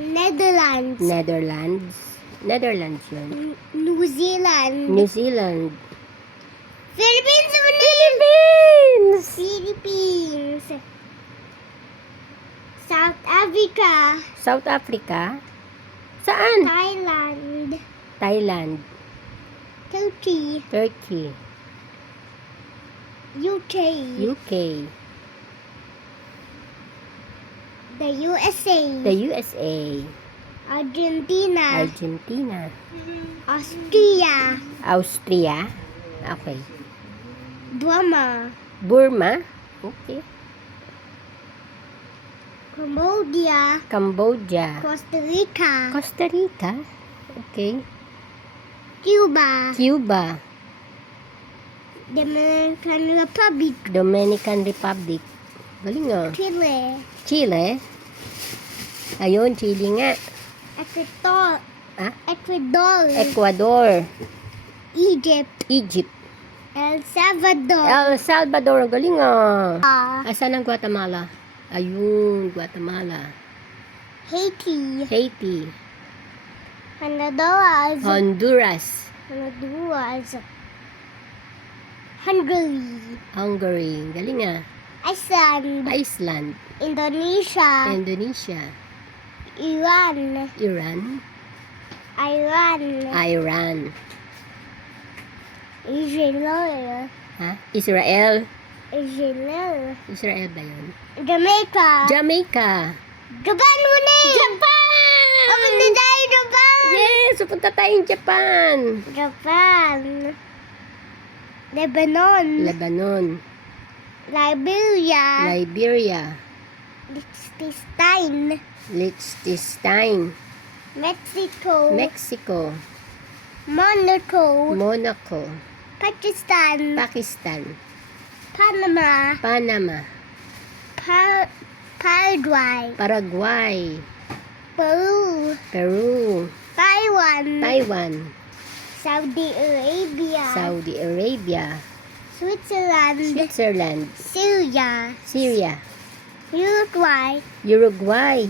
Netherlands. Netherlands. Netherlands yun. New Zealand. New Zealand. Philippines. Philippines! Philippines. South Africa. South Africa? Saan? Thailand. Thailand. Turkey. Turkey. UK. UK. The USA. The USA. Argentina. Argentina. Austria. Austria. Okay. Burma. Burma. Okay. Cambodia. Cambodia. Costa Rica. Costa Rica. Okay. Cuba. Cuba. Dominican Republic. Dominican Republic. Galing ah. Chile. Chile. Ayun, Chile nga. Ecuador. Ah? Ecuador. Ecuador. Egypt. Egypt. El Salvador. El Salvador. Galing ah. Ah, Asan ang Guatemala? Ayun, Guatemala. Haiti. Haiti. Honduras. Honduras. Honduras. Hungary. Hungary. Galing ah. Iceland. Iceland. Indonesia. Indonesia. Iran. Iran. Iran. Iran. Israel. Ha? Israel. Israel. Israel ba yun? Jamaica. Jamaica. Japan muna eh. Japan! Pupunta tayo Japan. Yes! Pupunta tayong Japan. Japan. Lebanon. Lebanon. Liberia. Liberia. Liechtenstein. Liechtenstein. Mexico. Mexico. Monaco. Monaco. Pakistan. Pakistan. Panama. Panama. Paraguay. Paraguay. Peru. Peru. Taiwan. Taiwan. Saudi Arabia. Saudi Arabia. Switzerland. Switzerland. Syria. Syria. Uruguay. Uruguay.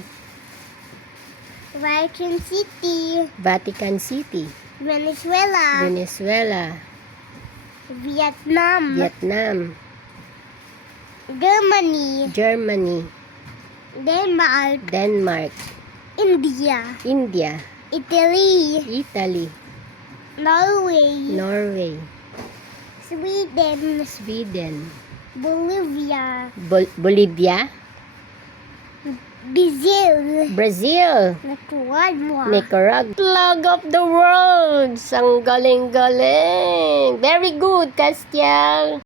Vatican City. Vatican City. Venezuela. Venezuela. Vietnam. Vietnam. Germany. Germany. Denmark. Denmark. India. India. Italy. Italy. Norway. Norway. Sweden. Sweden. Bolivia. Bolivia. Brazil. Brazil. Nicaragua. Nicaragua. Flag of the world. Ang galing-galing. Very good, Castiel.